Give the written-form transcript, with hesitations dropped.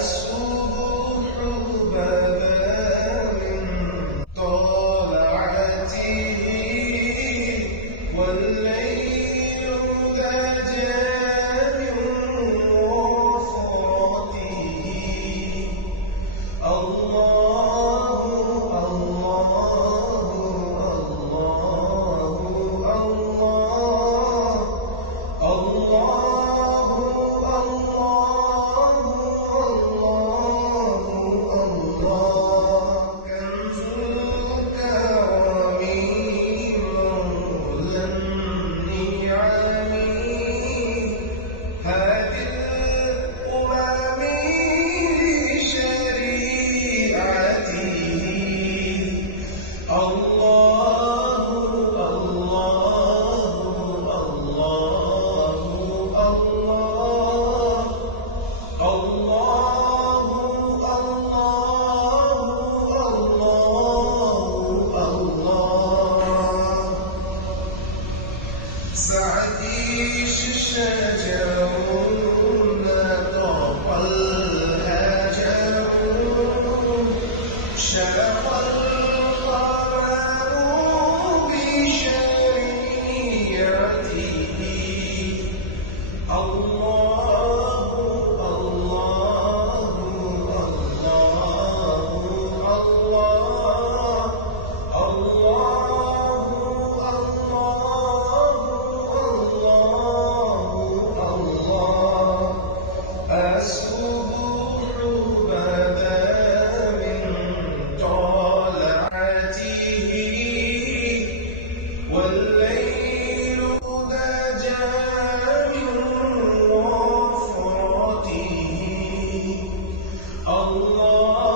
الصبح بدا من طلعته والليل دجى من وفرته. الله الله الله الله سعدي الشجر نطق الهجر شرق القمر بشريعته. الله الله الله الله. الصبح بدا من طلعته والليل دجى من وفرته. الله